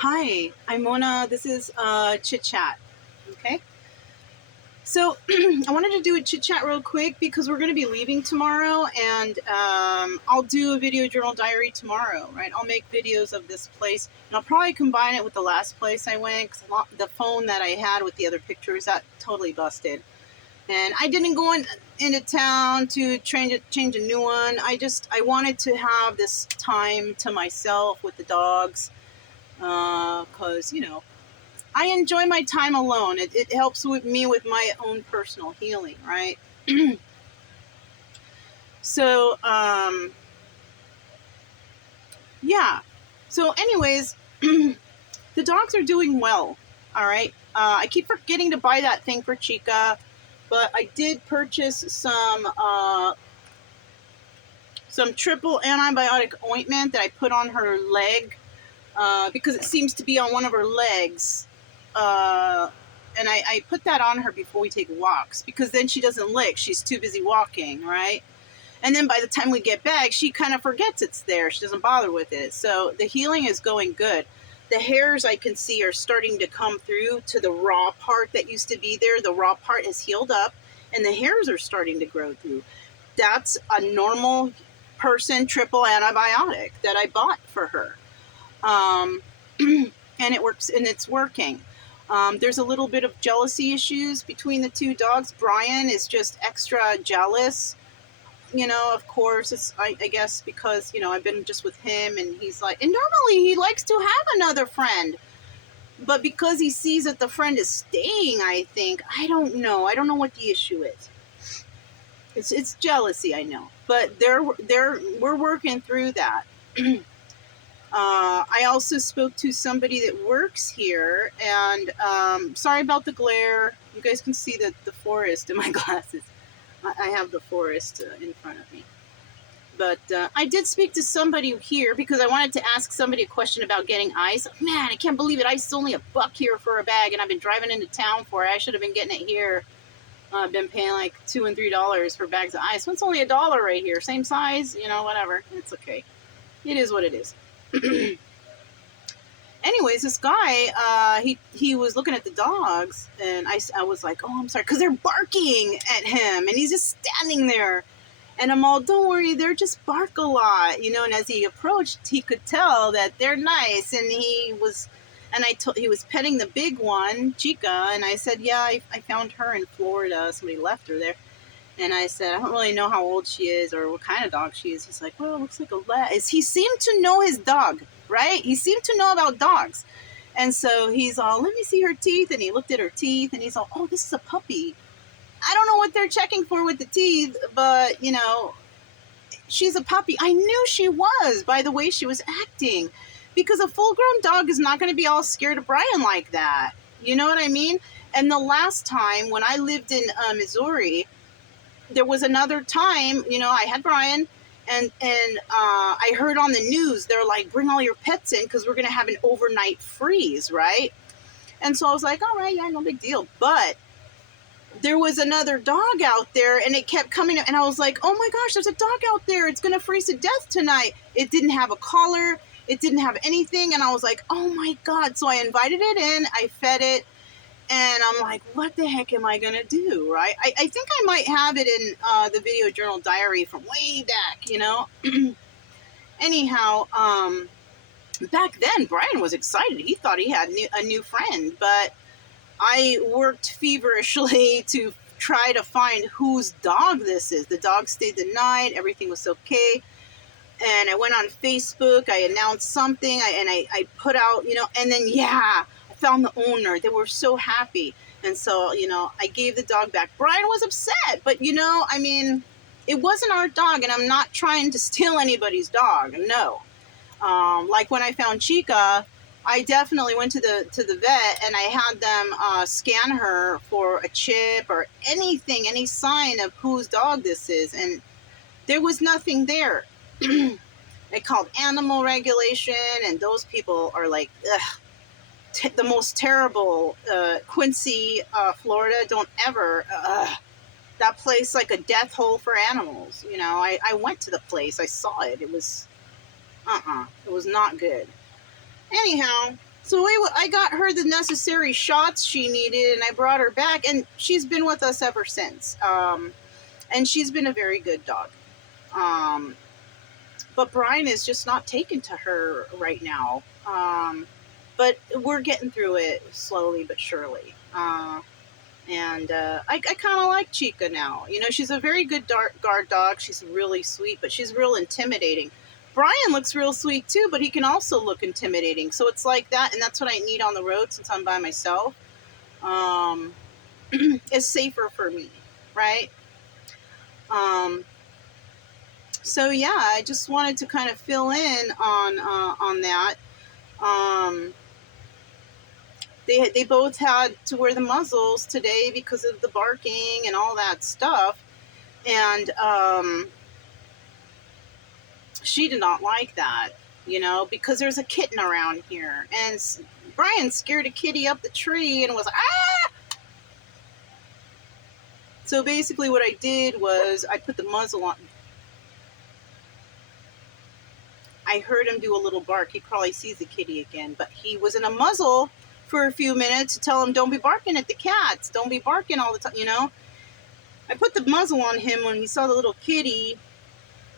Hi, I'm Mona. This is Chit Chat. Okay. So I wanted to do a chit chat real quick because we're going to be leaving tomorrow, and I'll do a video journal diary tomorrow, right? I'll make videos of this place, and I'll probably combine it with the last place I went because the phone that I had with the other pictures that totally busted, and I didn't go into town to change a new one. I wanted to have this time to myself with the dogs because I enjoy my time alone. It helps with me with my own personal healing, right? So, yeah. So, anyways, the dogs are doing well. All right. I keep forgetting to buy that thing for Chica, but I did purchase some triple antibiotic ointment that I put on her leg because it seems to be on one of her legs. And I put that on her before we take walks because then she doesn't lick. She's too busy walking, right? And then by the time we get back, she kind of forgets it's there. She doesn't bother with it. So the healing is going good. The hairs I can see are starting to come through to the raw part that used to be there. The raw part has healed up and the hairs are starting to grow through. That's a normal person triple antibiotic that I bought for her. And it works, and it's working. There's a little bit of jealousy issues between the two dogs. Brian is just extra jealous. Of course, I guess because, I've been just with him and he's like, and normally he likes to have another friend. But because he sees that the friend is staying, I think, I don't know what the issue is. It's jealousy, I know. But we're working through that. I also spoke to somebody that works here, and sorry about the glare. You guys can see the forest in my glasses. I have the forest in front of me. But I did speak to somebody here because I wanted to ask somebody a question about getting ice. Man, I can't believe it. Ice is only $1 here for a bag, and I've been driving into town for it. I should have been getting it here. I've been paying like $2 and $3 for bags of ice. So it's only $1 right here. Same size, whatever. It's okay. It is what it is. Anyways, this guy, he was looking at the dogs, and I was like, oh, I'm sorry, because they're barking at him, and he's just standing there, and I'm all, don't worry, they're just bark a lot, and as he approached, he could tell that they're nice, and he was petting the big one, Chica, and I said, yeah, I found her in Florida, somebody left her there, and I said, I don't really know how old she is or what kind of dog she is. He's like, well, it looks like a lab. He seemed to know his dog, right? He seemed to know about dogs. And so he's all, let me see her teeth. And he looked at her teeth and he's all, oh, this is a puppy. I don't know what they're checking for with the teeth, but, she's a puppy. I knew she was by the way she was acting, because a full-grown dog is not going to be all scared of Brian like that. You know what I mean? And the last time when I lived in Missouri, there was another time, I had Brian, and I heard on the news, they're like, bring all your pets in because we're going to have an overnight freeze, right? And so I was like, all right, yeah, no big deal. But there was another dog out there, and it kept coming, and I was like, oh my gosh, there's a dog out there. It's going to freeze to death tonight. It didn't have a collar. It didn't have anything. And I was like, oh my God. So I invited it in. I fed it. And I'm like, what the heck am I going to do, right? I think I might have it in the video journal diary from way back, Anyhow, back then, Brian was excited. He thought he had a new friend. But I worked feverishly to try to find whose dog this is. The dog stayed the night. Everything was okay. And I went on Facebook. I announced something. I put out, and then, yeah, found the owner. They were so happy. And so, I gave the dog back. Brian was upset, but it wasn't our dog, and I'm not trying to steal anybody's dog. No. Like when I found Chica, I definitely went to the vet and I had them scan her for a chip or anything, any sign of whose dog this is, and there was nothing there. They called animal regulation, and those people are like, ugh. The most terrible, Quincy, Florida. Don't ever, that place, like a death hole for animals. I went to the place. I saw it. It was, it was not good. Anyhow, So I got her the necessary shots she needed, and I brought her back, and she's been with us ever since. And she's been a very good dog. But Brian is just not taken to her right now. But we're getting through it slowly but surely. And I kind of like Chica now. You know, she's a very good guard dog. She's really sweet, but she's real intimidating. Brian looks real sweet too, but he can also look intimidating. So it's like that, and that's what I need on the road since I'm by myself. It's safer for me, right? So yeah, I just wanted to kind of fill in on that. They both had to wear the muzzles today because of the barking and all that stuff, and she did not like that, you know, because there's a kitten around here, and Brian scared a kitty up the tree and was like, ah! So basically what I did was I put the muzzle on. I heard him do a little bark. He probably sees the kitty again, but he was in a muzzle for a few minutes to tell him, don't be barking at the cats. Don't be barking all the time, you know. I put the muzzle on him when he saw the little kitty,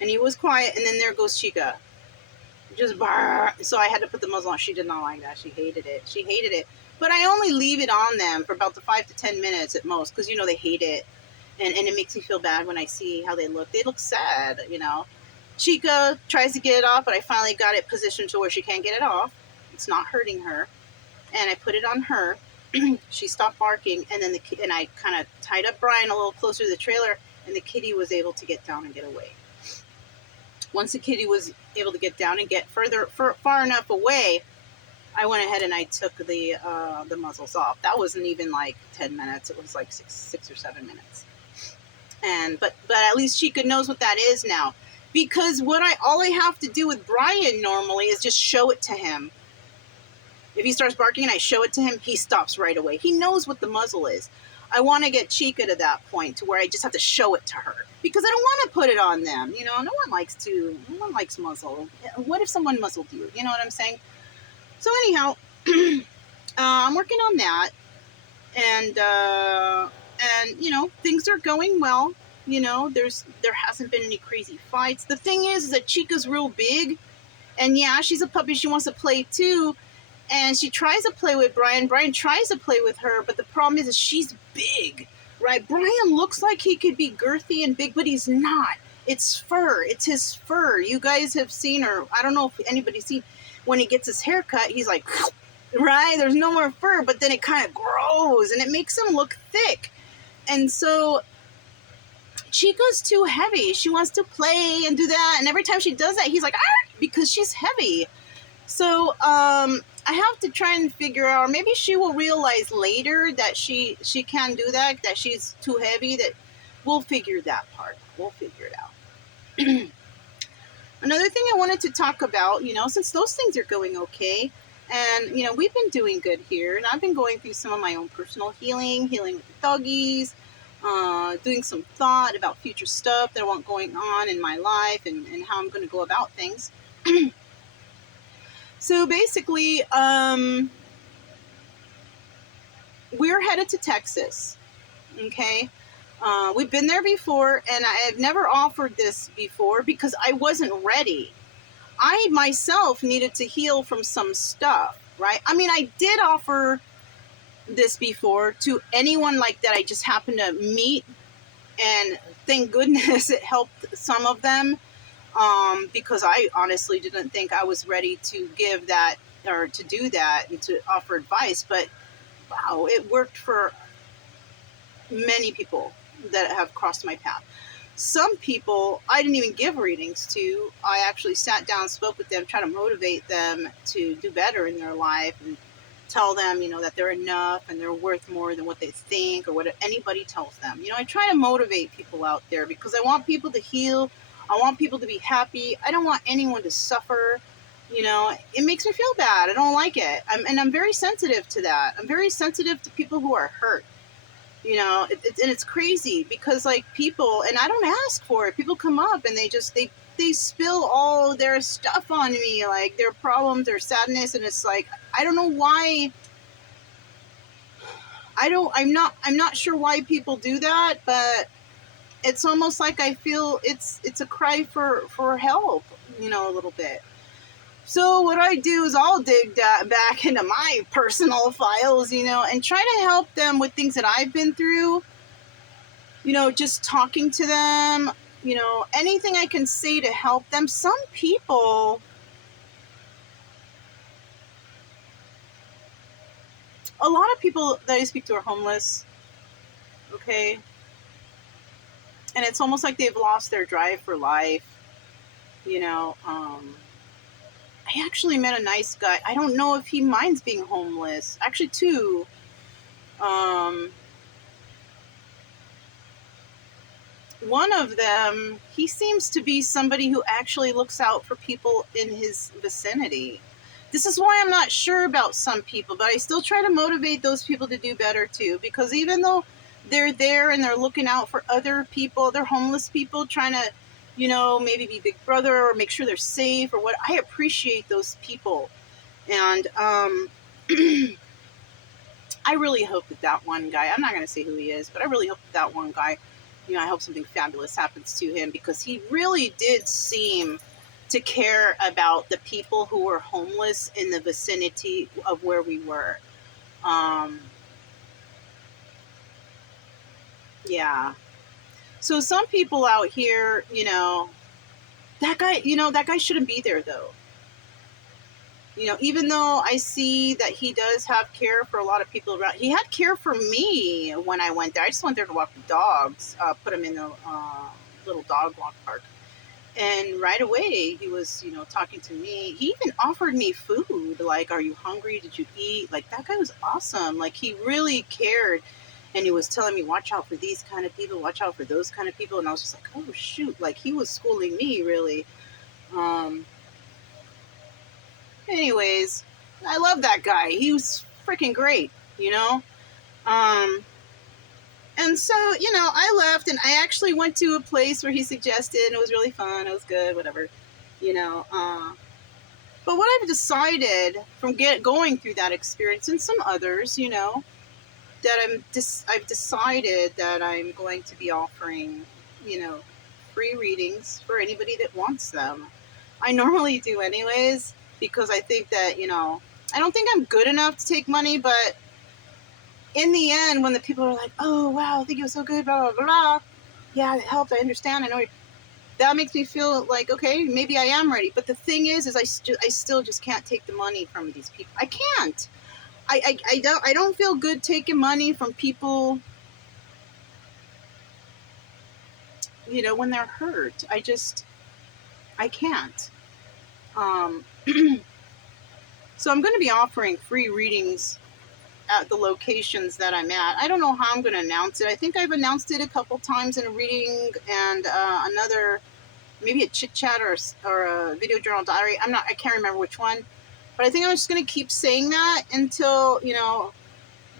and he was quiet, and then there goes Chica. Just bark. So I had to put the muzzle on. She did not like that. She hated it. She hated it. But I only leave it on them for about the 5 to 10 minutes at most, because, you know, they hate it. And it makes me feel bad when I see how they look. They look sad, you know. Chica tries to get it off, but I finally got it positioned to where she can't get it off. It's not hurting her. And I put it on her. She stopped barking, and then and I kind of tied up Brian a little closer to the trailer, and the kitty was able to get down and get away. Once the kitty was able to get down and get far enough away, I went ahead and I took the muzzles off. That wasn't even like 10 minutes. It was like six or 7 minutes. And but at least Chica knows what that is now. Because all I have to do with Brian normally is just show it to him. If he starts barking and I show it to him, he stops right away. He knows what the muzzle is. I want to get Chica to that point to where I just have to show it to her. Because I don't want to put it on them. You know, no one likes muzzle. What if someone muzzled you? You know what I'm saying? So anyhow, I'm working on that. And you know, things are going well. You know, there hasn't been any crazy fights. The thing is that Chica's real big, and yeah, she's a puppy. She wants to play too, and she tries to play with Brian. Brian tries to play with her, but the problem is that she's big, right? Brian looks like he could be girthy and big, but he's not. It's fur. It's his fur. You guys have seen, or I don't know if anybody's seen, when he gets his hair cut, he's like, right? There's no more fur, but then it kind of grows, and it makes him look thick. And so Chica's too heavy. She wants to play and do that, and every time she does that, he's like, ah, because she's heavy. So I have to try and figure out, or maybe she will realize later that she can do that she's too heavy. That we'll figure that part. We'll figure it out. Another thing I wanted to talk about, you know, since those things are going okay, and, you know, we've been doing good here, and I've been going through some of my own personal healing with the doggies, doing some thought about future stuff that I want going on in my life, and how I'm going to go about things. So basically, we're headed to Texas, okay? We've been there before, and I have never offered this before because I wasn't ready. I myself needed to heal from some stuff, right? I mean, I did offer this before to anyone like that I just happened to meet, and thank goodness it helped some of them, because I honestly didn't think I was ready to give that or to do that and to offer advice. But wow, it worked for many people that have crossed my path. Some people I didn't even give readings to. I actually sat down and spoke with them, try to motivate them to do better in their life, and tell them, you know, that they're enough and they're worth more than what they think or what anybody tells them. You know, I try to motivate people out there because I want people to heal. I want people to be happy. I don't want anyone to suffer. You know, it makes me feel bad. I don't like it. I'm very sensitive to that. I'm very sensitive to people who are hurt. You know, and it's crazy because, like, people, and I don't ask for it. People come up and they they spill all their stuff on me, like their problems, their sadness, and it's like, I don't know why. I'm not sure why people do that, but it's almost like I feel it's a cry for help, you know, a little bit. So what I do is I'll dig that back into my personal files, you know, and try to help them with things that I've been through, you know, just talking to them, you know, anything I can say to help them. Some people, a lot of people that I speak to are homeless, okay? And it's almost like they've lost their drive for life, you know. I actually met a nice guy. I don't know if he minds being homeless. Actually, two. Um, One of them, he seems to be somebody who actually looks out for people in his vicinity. This is why I'm not sure about some people, but I still try to motivate those people to do better too, because even though they're there and they're looking out for other people, they're homeless people trying to, you know, maybe be big brother or make sure they're safe or what, I appreciate those people. And I really hope that that one guy, I'm not going to say who he is, but I really hope that that one guy, you know, I hope something fabulous happens to him, because he really did seem to care about the people who were homeless in the vicinity of where we were. Um, yeah. So some people out here, you know, that guy shouldn't be there though. You know, even though I see that he does have care for a lot of people around, he had care for me when I went there. I just went there to walk the dogs, put him in the little dog walk park. And right away, he was, you know, talking to me. He even offered me food. Like, are you hungry? Did you eat? Like, that guy was awesome. Like, he really cared. And he was telling me, watch out for these kind of people, watch out for those kind of people. And I was just like, oh, shoot. Like, he was schooling me, really. Um, Anyways, I love that guy. He was freaking great, you know? Um, and so, you know, I left and I actually went to a place where he suggested, and it was really fun. It was good, whatever, you know. But what I've decided from going through that experience and some others, you know, that I've decided that I'm going to be offering, you know, free readings for anybody that wants them. I normally do anyways, because I think that, you know, I don't think I'm good enough to take money, but in the end, when the people are like, oh, wow, I think it was so good, blah, blah, blah, yeah, it helped, I understand, I know, that makes me feel like, okay, maybe I am ready. But the thing is I still just can't take the money from these people. I can't. I don't feel good taking money from people, you know, when they're hurt. I can't. Um, so I'm going to be offering free readings at the locations that I'm at. I don't know how I'm going to announce it. I think I've announced it a couple times in a reading and another, maybe a chit chat or a video journal diary. I can't remember which one, but I think I'm just going to keep saying that until, you know,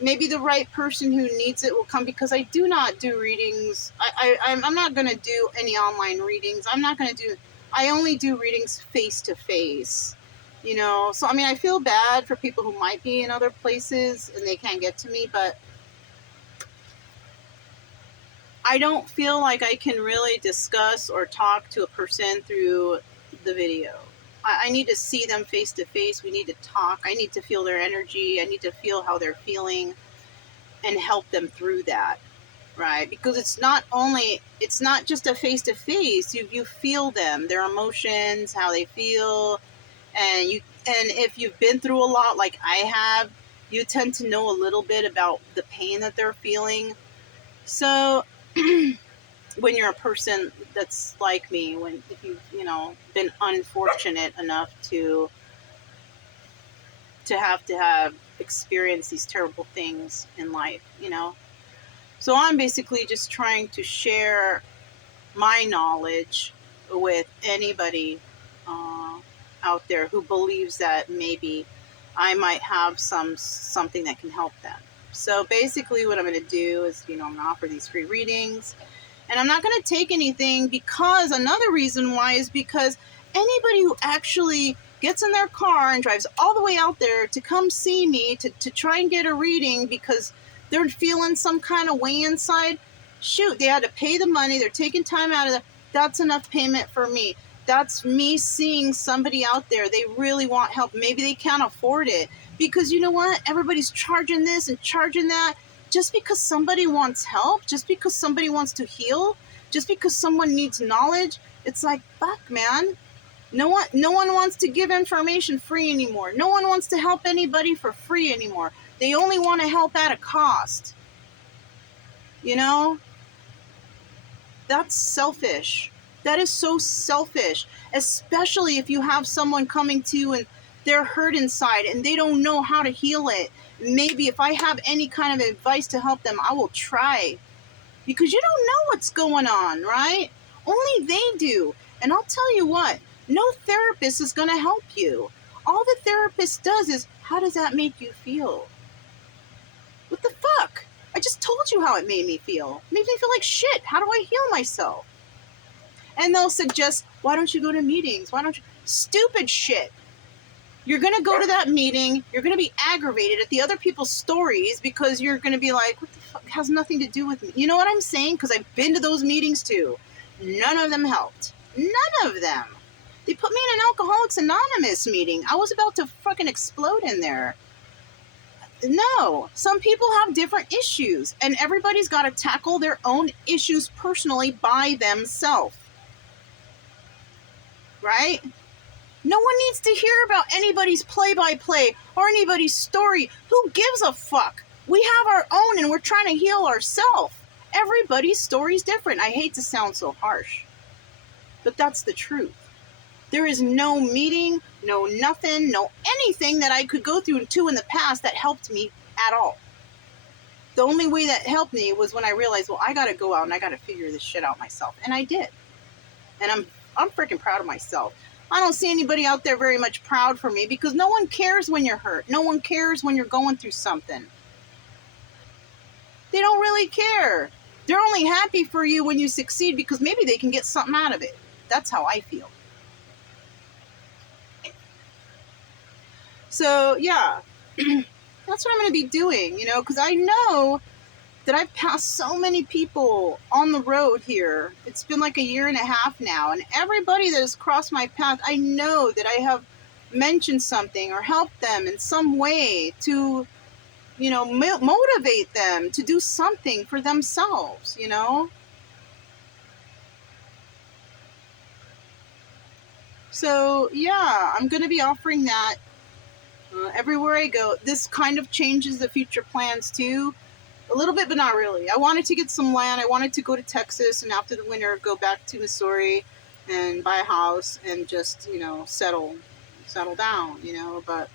maybe the right person who needs it will come, because I do not do readings. I'm not going to do any online readings. I only do readings face to face, you know? So, I mean, I feel bad for people who might be in other places and they can't get to me, but I don't feel like I can really discuss or talk to a person through the video. I need to see them face to face. We need to talk. I need to feel their energy. I need to feel how they're feeling and help them through that, right? Because it's not just a face to face. You feel them, their emotions, how they feel, and if you've been through a lot like I have, you tend to know a little bit about the pain that they're feeling. So when you're a person that's like me, if you've, you know, been unfortunate enough to have experienced these terrible things in life, you know. So I'm basically just trying to share my knowledge with anybody out there who believes that maybe I might have something that can help them. So basically what I'm going to do is, you know, I'm going to offer these free readings. And I'm not going to take anything, because another reason why is because anybody who actually gets in their car and drives all the way out there to come see me to try and get a reading because they're feeling some kind of way inside, shoot, they had to pay the money. They're taking time out of that. That's enough payment for me. That's me seeing somebody out there. They really want help. Maybe they can't afford it, because you know what? Everybody's charging this and charging that. Just because somebody wants help, just because somebody wants to heal, just because someone needs knowledge, it's like, fuck, man. No one wants to give information free anymore. No one wants to help anybody for free anymore. They only want to help at a cost. You know? That's selfish. That is so selfish, especially if you have someone coming to you and they're hurt inside and they don't know how to heal it. Maybe if I have any kind of advice to help them, I will try, because you don't know what's going on, right? Only they do. And I'll tell you what, no therapist is going to help you. All the therapist does is, how does that make you feel? What the fuck? I just told you how it made me feel. It made me feel like shit. How do I heal myself? And they'll suggest, why don't you go to meetings? Why don't you? Stupid shit. You're going to go to that meeting. You're going to be aggravated at the other people's stories, because you're going to be like, what the fuck? It has nothing to do with me. You know what I'm saying? Because I've been to those meetings too. None of them helped. None of them. They put me in an Alcoholics Anonymous meeting. I was about to fucking explode in there. No, some people have different issues, and everybody's got to tackle their own issues personally by themselves. Right? No one needs to hear about anybody's play-by-play or anybody's story. Who gives a fuck? We have our own, and we're trying to heal ourselves. Everybody's story's different. I hate to sound so harsh, but that's the truth. There is no meeting, no nothing, no anything that I could go through to in the past that helped me at all. The only way that helped me was when I realized, well, I got to go out and I got to figure this shit out myself. And I did. And I'm freaking proud of myself. I don't see anybody out there very much proud for me, because no one cares when you're hurt. No one cares when you're going through something. They don't really care. They're only happy for you when you succeed, because maybe they can get something out of it. That's how I feel. So, yeah, that's what I'm going to be doing, you know, because I know that I've passed so many people on the road here. It's been like a year and a half now, and everybody that has crossed my path, I know that I have mentioned something or helped them in some way to, you know, motivate them to do something for themselves, you know? So, yeah, I'm going to be offering that everywhere I go. This kind of changes the future plans too. A little bit, but not really. I wanted to get some land. I wanted to go to Texas, and after the winter, go back to Missouri and buy a house and just, you know, settle down, you know. But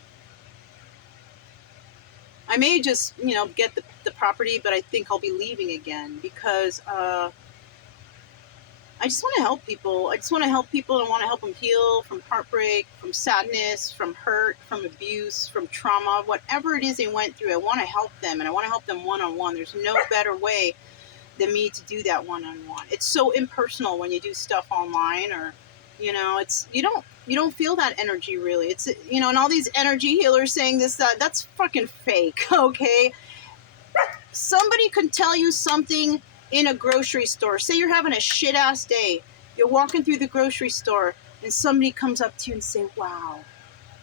I may just, you know, get the property, but I think I'll be leaving again, because I just want to help people. I just want to help people, and I want to help them heal from heartbreak, from sadness, from hurt, from abuse, from trauma, whatever it is they went through. I want to help them, and I want to help them one-on-one. There's no better way than me to do that one-on-one. It's so impersonal when you do stuff online, or, you know, it's, you don't feel that energy really. It's, you know, and all these energy healers saying this, that's fucking fake, okay? Somebody can tell you something in a grocery store. Say you're having a shit ass day. You're walking through the grocery store and somebody comes up to you and say, wow,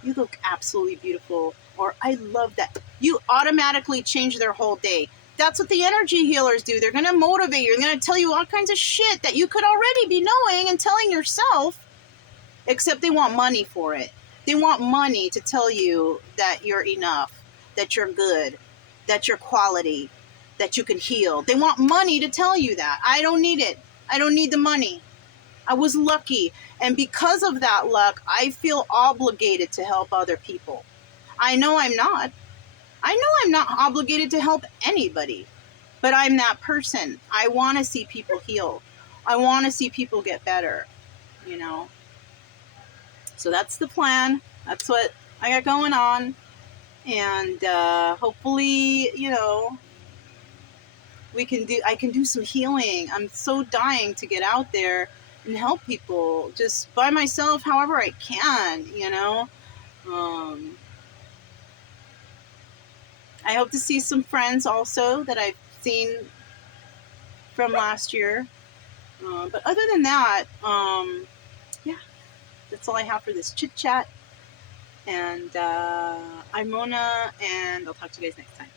you look absolutely beautiful, or I love that. You automatically change their whole day. That's what the energy healers do. They're going to motivate you. They're going to tell you all kinds of shit that you could already be knowing and telling yourself, except they want money for it. They want money to tell you that you're enough, that you're good, that you're quality, that you can heal. They want money to tell you that. I don't need it. I don't need the money. I was lucky. And because of that luck, I feel obligated to help other people. I know I'm not. I know I'm not obligated to help anybody, but I'm that person. I want to see people heal. I want to see people get better, you know. So that's the plan. That's what I got going on. And hopefully, you know, I can do some healing. I'm so dying to get out there and help people just by myself, however I can, you know. I hope to see some friends also that I've seen from last year. But other than that, yeah, that's all I have for this chit chat. And I'm Mona, and I'll talk to you guys next time.